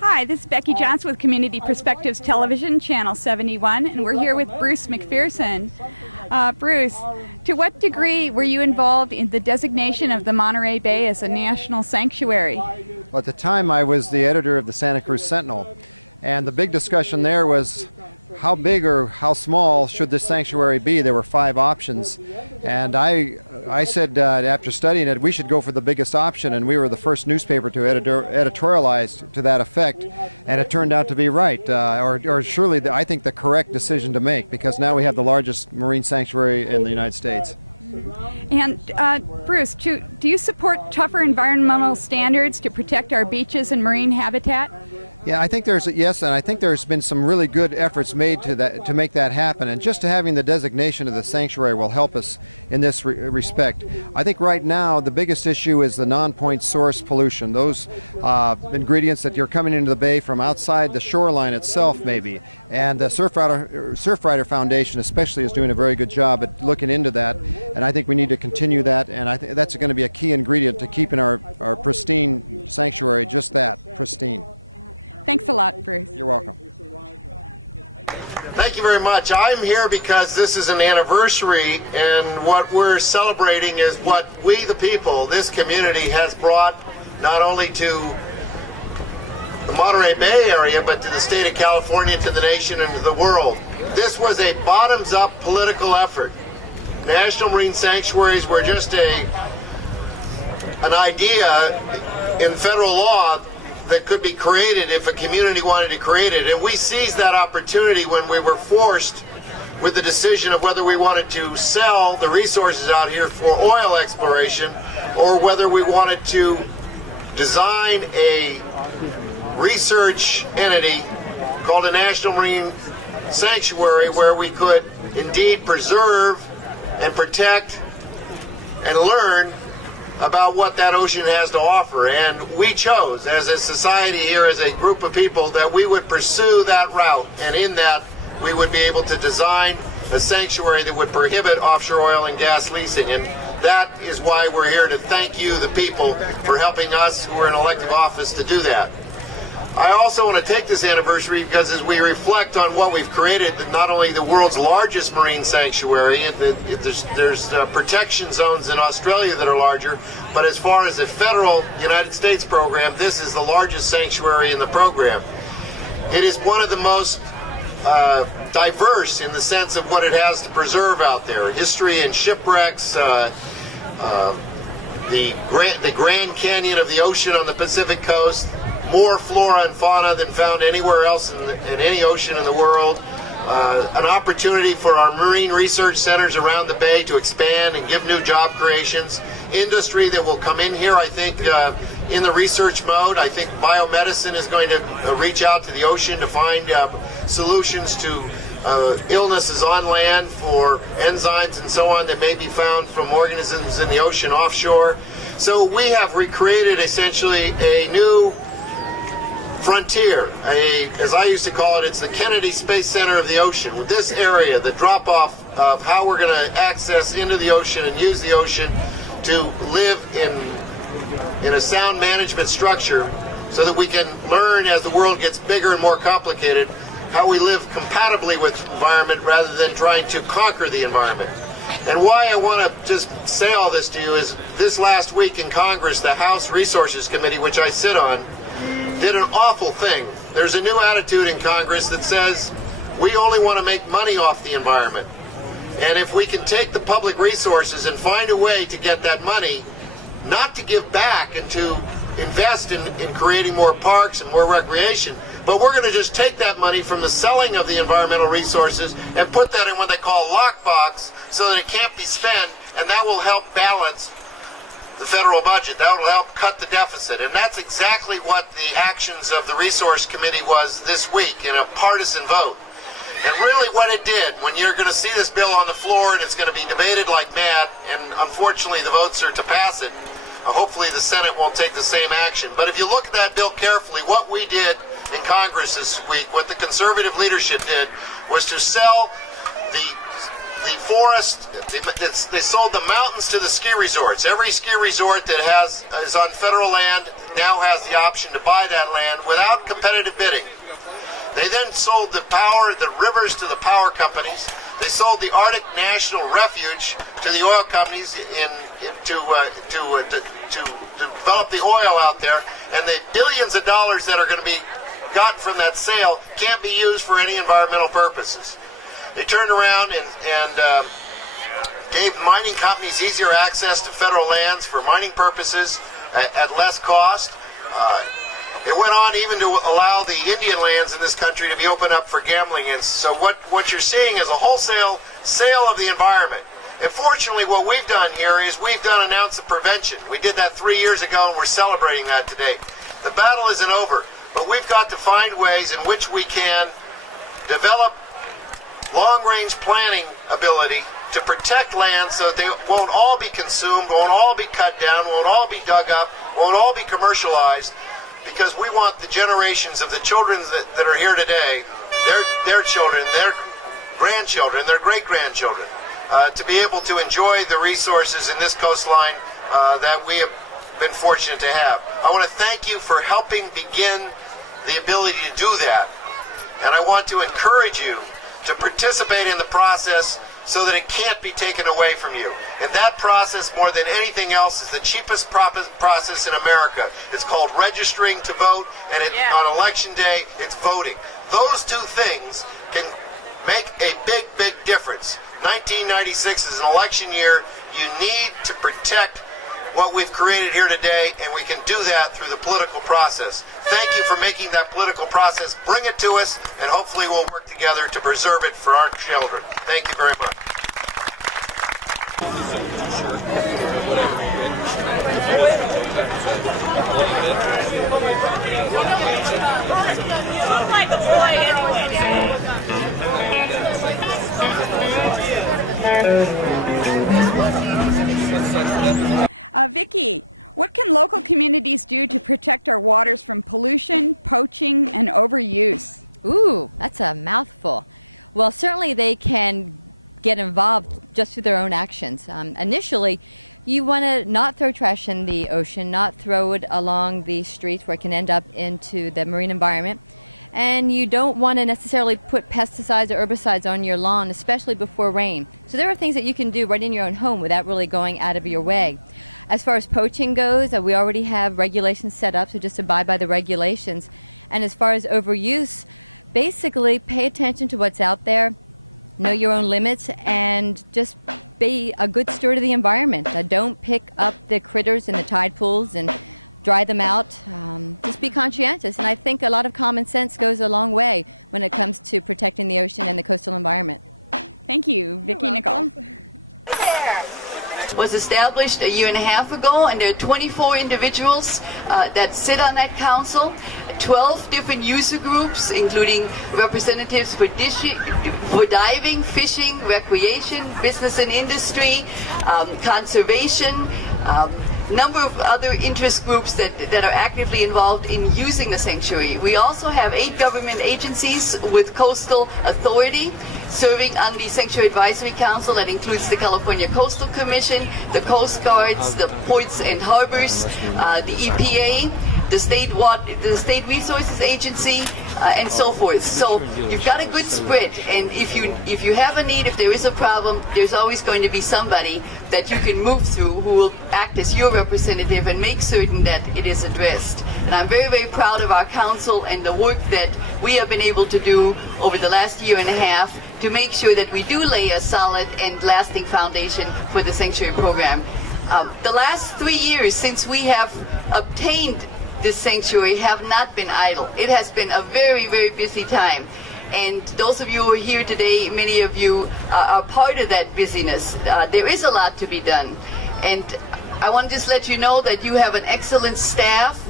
Hi, this is Becky Johnson with Community Perspectives Television, Channel 71, and we're here with Bruce McPherson. Bruce, to what degree were you involved in the designation of the Monterey Bay as a national sanctuary? Well, at the time, I was the editor of the Santa Cruz Sentinel, and the big discussion there was how big or how small should this sanctuary be. There were 5 options, and I said after studying it, we should go for the biggest option, and we were the first newspaper to editorialize to that effect, and it turned out to be right, or surely I think the correct decision to make, because now we have the largest marine sanctuary in the United States. And Bruce, do you support tougher environmental standards to protect our beaches and marine habitat? Yeah, I think yes, and I think there's been some really good efforts made to make that happen, and just having the designation of the sanctuary will help us in this respect. I think right now the biggest issue is the non-point source pollution, those ingredients that you're coming into the bay from outside the shoreline itself maybe, and the Surfrider Foundation especially is doing a very good job at looking into that, and I think we need to continue that, and I think that's going to be a key ingredient to keeping our pristine sanctuary just that, pristine. Thanks a lot, Bruce. You're welcome. Thank you very much. I'm here because this is an anniversary, and what we're celebrating is what we, the people, this community, has brought not only to the Monterey Bay area, but to the state of California, to the nation, and to the world. This was a bottoms-up political effort. National marine sanctuaries were just an idea in federal law that could be created if a community wanted to create it. And we seized that opportunity when we were forced with the decision of whether we wanted to sell the resources out here for oil exploration or whether we wanted to design a research entity called a National Marine Sanctuary where we could indeed preserve and protect and learn about what that ocean has to offer. And we chose, as a society here, as a group of people, that we would pursue that route, and in that we would be able to design a sanctuary that would prohibit offshore oil and gas leasing. And that is why we're here to thank you, the people, for helping us who are in elective office to do that. I also want to take this anniversary because as we reflect on what we've created, not only the world's largest marine sanctuary, there's protection zones in Australia that are larger, but as far as a federal United States program, this is the largest sanctuary in the program. It is one of the most diverse in the sense of what it has to preserve out there. History and shipwrecks, the Grand Canyon of the ocean on the Pacific coast, more flora and fauna than found anywhere else in any ocean in the world. An opportunity for our marine research centers around the bay to expand and give new job creations. Industry that will come in here, I think, in the research mode. I think biomedicine is going to reach out to the ocean to find solutions to illnesses on land for enzymes and so on that may be found from organisms in the ocean offshore. So we have recreated essentially a new frontier, as I used to call it, it's the Kennedy Space Center of the ocean. With this area, the drop-off of how we're going to access into the ocean and use the ocean to live in a sound management structure so that we can learn as the world gets bigger and more complicated how we live compatibly with the environment rather than trying to conquer the environment. And why I want to just say all this to you is this last week in Congress, the House Resources Committee, which I sit on, did an awful thing. There's a new attitude in Congress that says we only want to make money off the environment. And if we can take the public resources and find a way to get that money, not to give back and to invest in creating more parks and more recreation, but we're going to just take that money from the selling of the environmental resources and put that in what they call a lockbox so that it can't be spent, and that will help balance the federal budget. That will help cut the deficit. And that's exactly what the actions of the Resource Committee was this week in a partisan vote. And really what it did, when you're going to see this bill on the floor and it's going to be debated like mad, and unfortunately the votes are to pass it, hopefully the Senate won't take the same action. But if you look at that bill carefully, what we did in Congress this week, what the conservative leadership did, was to sell the forest. They sold the mountains to the ski resorts. Every ski resort that is on federal land now has the option to buy that land without competitive bidding. They then sold the rivers to the power companies. They sold the Arctic National Refuge to the oil companies to develop the oil out there, and the billions of dollars that are going to be gotten from that sale can't be used for any environmental purposes. They turned around and gave mining companies easier access to federal lands for mining purposes at less cost. It went on even to allow the Indian lands in this country to be opened up for gambling. And so what you're seeing is a wholesale sale of the environment. And fortunately, what we've done here is we've done an ounce of prevention. We did that 3 years ago, and we're celebrating that today. The battle isn't over, but we've got to find ways in which we can develop long-range planning ability to protect land so that they won't all be consumed, won't all be cut down, won't all be dug up, won't all be commercialized, because we want the generations of the children that are here today, their children, their grandchildren, their great-grandchildren, to be able to enjoy the resources in this coastline that we have been fortunate to have. I want to thank you for helping begin the ability to do that. And I want to encourage you to participate in the process so that it can't be taken away from you. And that process, more than anything else, is the cheapest process in America. It's called registering to vote, and on election day, it's voting. Those two things can make a big, big difference. 1996 is an election year. You need to protect what we've created here today, and we can do that through the political process. Thank you for making that political process. Bring it to us, and hopefully we'll work together to preserve it for our children. Thank you very much. Vicki, what can local communities do to protect our waters from pollution, poaching, and overuse? Ooh, that's a mouthful. Well, certainly they can get involved just through their own actions. Initially, you want to not throw trash in the ocean, not throw it along the streets where it can end up into the marine environment. And you don't want to necessarily put pesticides or herbicides on your lawn, especially before rain. So there are things that you can do right in your own home without really going out of your way. As far as poaching goes, we already have regulations set up, so just abide by the regulations. And as far as overuse, basically pay attention to what's out there, know your own limits, and just be a good steward of the environment. Don't pick up the critters in the tide pools and dry them out. Just be conscientious, and I think a lot of common sense goes a long way when it comes to protecting the ocean and the coastal environment. Thank you, Vicki Nicole. Was established a year and a half ago, and there are 24 individuals that sit on that council, 12 different user groups, including representatives for diving, fishing, recreation, business and industry, conservation, number of other interest groups that are actively involved in using the sanctuary. We also have 8 government agencies with coastal authority serving on the Sanctuary Advisory Council. That includes the California Coastal Commission, the Coast Guards, the Ports and Harbors, the EPA, the State Resources Agency, and so forth. So you've got a good spread, and if you have a need, if there is a problem, there's always going to be somebody that you can move through who will act as your representative and make certain that it is addressed. And I'm very, very proud of our council and the work that we have been able to do over the last year and a half to make sure that we do lay a solid and lasting foundation for the sanctuary program. The last 3 years since we have obtained this sanctuary have not been idle. It has been a very, very busy time. And those of you who are here today, many of you are part of that busyness. There is a lot to be done. And I want to just let you know that you have an excellent staff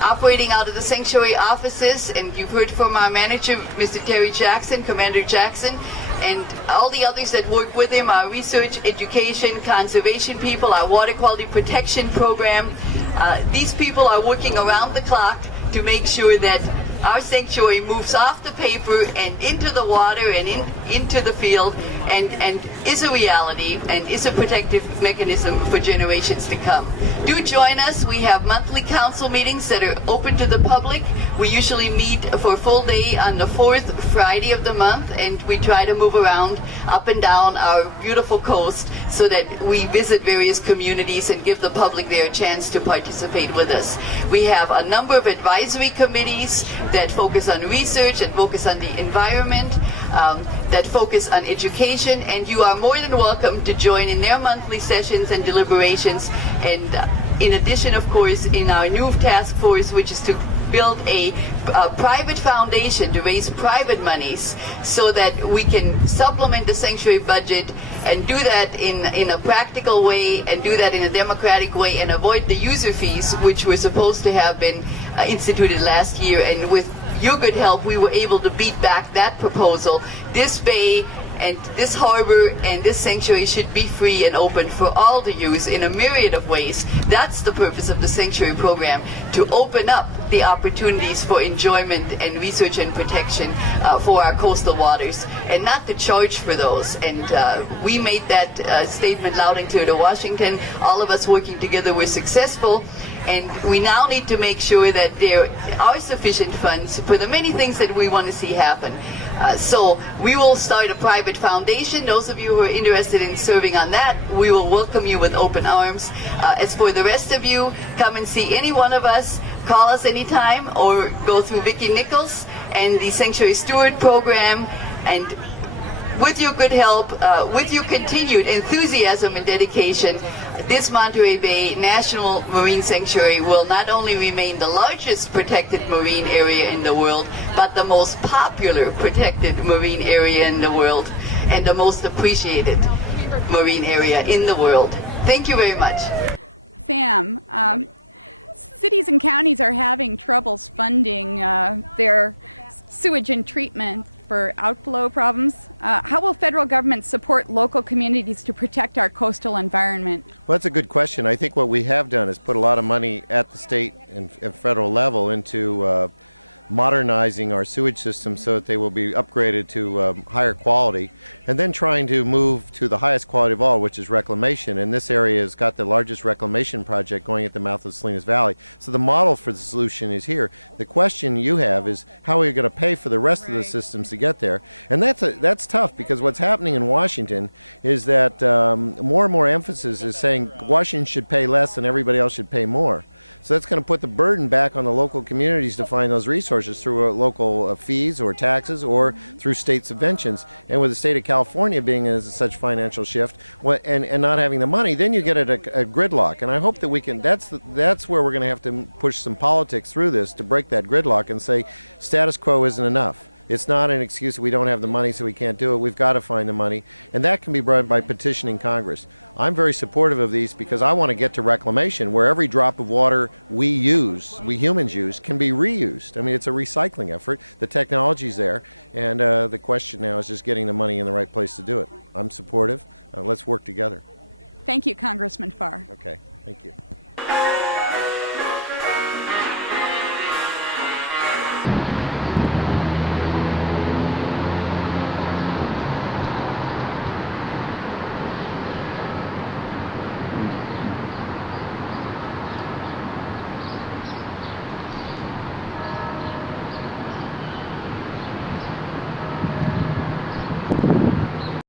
operating out of the sanctuary offices, and you've heard from our manager, Mr. Terry Jackson, Commander Jackson, and all the others that work with him, our research, education, conservation people, our water quality protection program. These people are working around the clock to make sure that our sanctuary moves off the paper and into the water and into the field and is a reality and is a protective mechanism for generations to come. Do join us. We have monthly council meetings that are open to the public. We usually meet for a full day on the 4th Friday of the month, and we try to move around up and down our beautiful coast so that we visit various communities and give the public there a chance to participate with us. We have a number of advisory committees that focus on research and focus on the environment, that focus on education, and you are more than welcome to join in their monthly sessions and deliberations. And in addition, of course, in our new task force, which is to build a private foundation to raise private monies so that we can supplement the sanctuary budget and do that in a practical way and do that in a democratic way and avoid the user fees, which were supposed to have been instituted last year. And with your good help, we were able to beat back that proposal. This bay and this harbor and this sanctuary should be free and open for all to use in a myriad of ways. That's the purpose of the sanctuary program, to open up the opportunities for enjoyment and research and protection for our coastal waters, and not to charge for those. And we made that statement loud and clear to Washington. All of us working together were successful, and we now need to make sure that there are sufficient funds for the many things that we want to see happen. So we will start a private foundation. Those of you who are interested in serving on that, we will welcome you with open arms. As for the rest of you, come and see any one of us. Call us anytime or go through Vicki Nichols and the Sanctuary Steward Program. And with your good help, with your continued enthusiasm and dedication, this Monterey Bay National Marine Sanctuary will not only remain the largest protected marine area in the world, but the most popular protected marine area in the world and the most appreciated marine area in the world. Thank you very much. Sam, cities and counties are having troubles funding their sewage and treatment for outflow problems. How will federal government support local communities to protect our coastal environment? Well, that's a good question. I think what we have done is put a lot of money at the state and federal level into modernizing our sewage systems so that they will be upgraded to higher quality, and then trying to move to the highest quality of all, which is reclamation. And this area has got the largest reclamation project going at the mouth of the Salinas Valley. So the model for the solution is here. The question you have is, how are you going to pay for the rest of the systems to get there? And that's tough, because what's happening in Washington is that more and more emphasis is saying Washington should pay less and everybody else should pay more. So that's going to put the burden back on the local communities to find those resources through local fees or taxes or through state subventions. And with the state of California being in such financial shift and not having the money, then you get a gridlock. And I hope that we can, that's where we're going to have to push some politics through this to break that gridlock and say status quo isn't enough. It's not an excuse that we don't have the money so we can't do it. We've got to find the money. And that can be brought by petitioning Congress. I'm very supportive of these because I want to get to reclamation where every drop of water we humans use, can be reused. I mean, it's a recycling effort. The technology's there. And the question now is just getting the money in the right place to do it. I'm supportive. Let's work together. Thank you, Congressman Farr. Okay. Thank you.